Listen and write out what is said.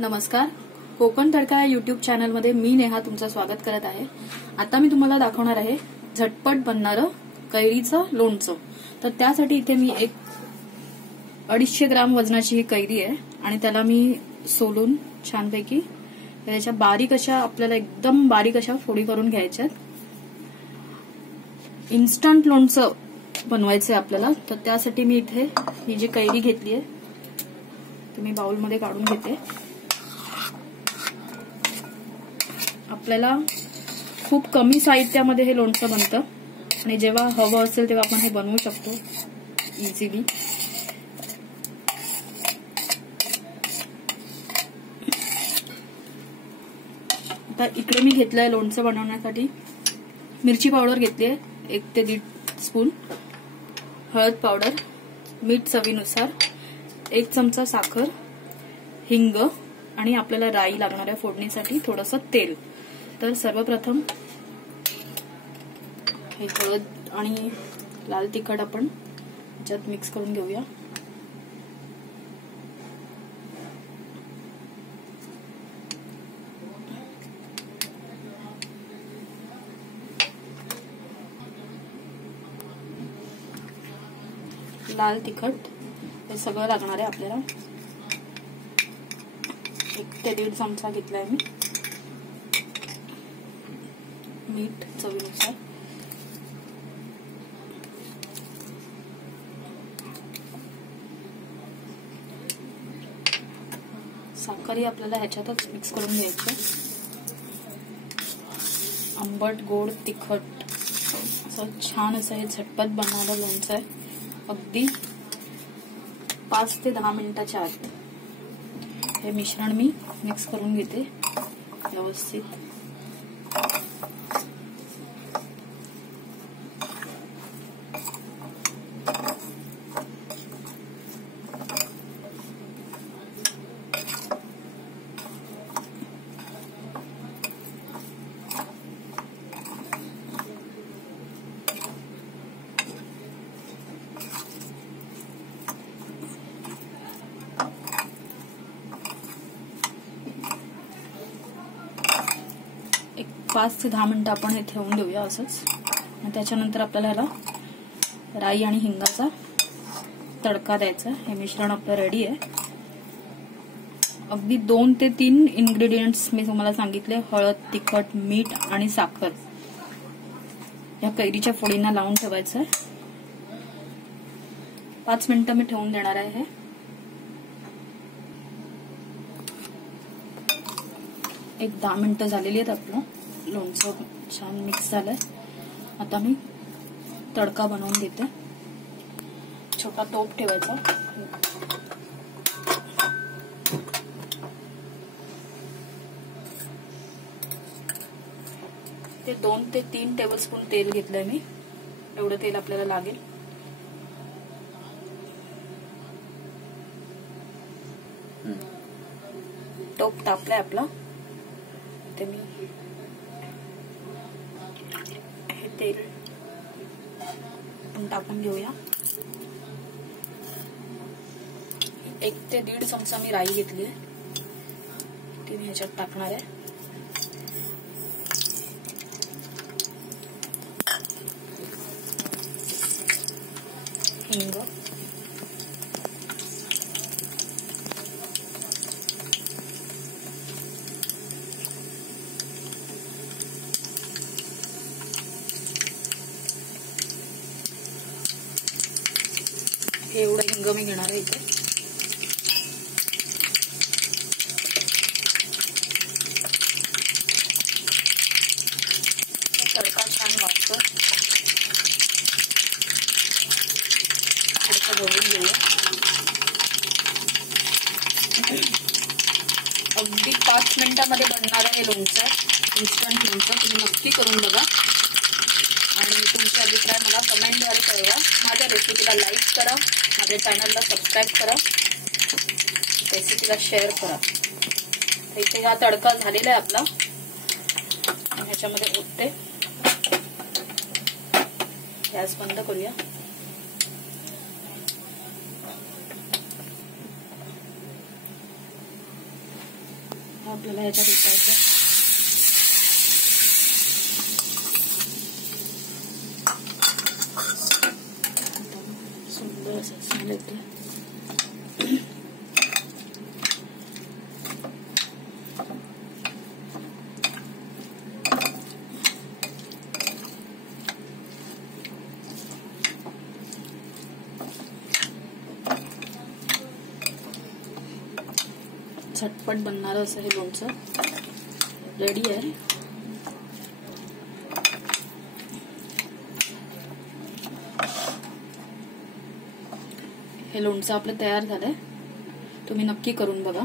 नमस्कार, कोकण तडका या युट्यूब चॅनलमध्ये मी नेहा तुमचं स्वागत करत आहे। आता मी तुम्हाला दाखवणार आहे झटपट बनणारं कैरीचं लोणचं। तर त्यासाठी इथे मी 250 ग्राम वजनाची ही कैरी आहे आणि त्याला मी सोलून छानपैकी त्याच्या बारीक अशा आपल्याला एकदम बारीक अशा फोडी करून घ्यायच्यात। इन्स्टंट लोणचं बनवायचं आपल्याला, तर त्यासाठी मी इथे ही जी कैरी घेतली आहे ती मी बाउल मध्ये काढून घेते। आपल्याला खूप कमी साहित्यामध्ये हे लोणचं बनतं आणि जेव्हा हवं असेल तेव्हा आपण हे बनवू शकतो इझिली। आता इकडे मी घेतलंय लोणचं बनवण्यासाठी मिरची पावडर घेतली आहे 1 ते 1.5 स्पून, हळद पावडर, मीठ चवीनुसार, 1 चमचा साखर, हिंग आणि आपल्याला राई लागणार आहे फोडणीसाठी, थोडंसं तेल। तर सर्वप्रथम हे हळद आणि लाल तिखट आपण याच्यात मिक्स करून घेऊया। लाल तिखट हे सगळं लागणार आहे आपल्याला, 1 ते 1.5 चमचा घेतलाय मी, मीठ चवीनुसार, साखरही आपल्याला ह्याच्यातच मिक्स करून घ्यायची। आंबट गोड तिखट असं छान असं हे झटपट बनणारं लोणचं आहे। अगदी 5 ते 10 मिनिटाच्या आत हे मिश्रण मी मिक्स करून घेते व्यवस्थित। एक 5 ते 10 मिनिटं आपण हे ठेवून देऊया असंच। आणि त्याच्यानंतर आपल्याला ह्याला राई आणि हिंगाचा तडका द्यायचा। हे मिश्रण आपलं रेडी आहे। अगदी 2 ते 3 इन्ग्रेडियंट्स मी तुम्हाला सांगितले, हळद, तिखट, मीठ आणि साखर या कैरीच्या फोडींना लावून ठेवायचं आहे। 5 मिनिटं मी ठेवून देणार आहे। हे एक 10 मिनिटं झालेली आहेत, आपलं लोणचं छान मिक्स झालंय। आता मी तडका बनवून घेते। छोटा तोप ठेवायचा, ते 2 ते 3 टेबलस्पून तेल घेतलंय मी, एवढं तेल आपल्याला लागेल। टोप तापलाय आपला, ते मी हे तेल आपण टाकून घेऊया। 1 ते 1.5 चमचा मी राई घेतली आहे, ती मी ह्याच्यात टाकणार आहे। हिंग, एवढं हिंग मी घेणार आहे इथे। तडका छान वाटतो, थोडंसं बघून घेऊया। अगदी 5 मिनिटांमध्ये बनणारं हे लोणचं, इन्स्टंट लोणचं, तुम्ही नक्की करून बघा आणि तुमचे अभिप्राय मला कमेंटद्वारे कळवा। माझ्या रेसिपीला लाईक करा, माझ्या चॅनलला सबस्क्राईब करा, रेसिपीला शेअर करा। इथे हा तडका झालेला आहे आपला, ह्याच्यामध्ये ओतते, गॅस बंद करूया। आपल्याला ह्याच्यात उतारायचं. सुंदर असं स्मेल येते. झटपट बनणारं असं हे लोणचं रेडी आहे. हे लोणचं आपलं तयार झालंय. तुम्ही नक्की करून बघा.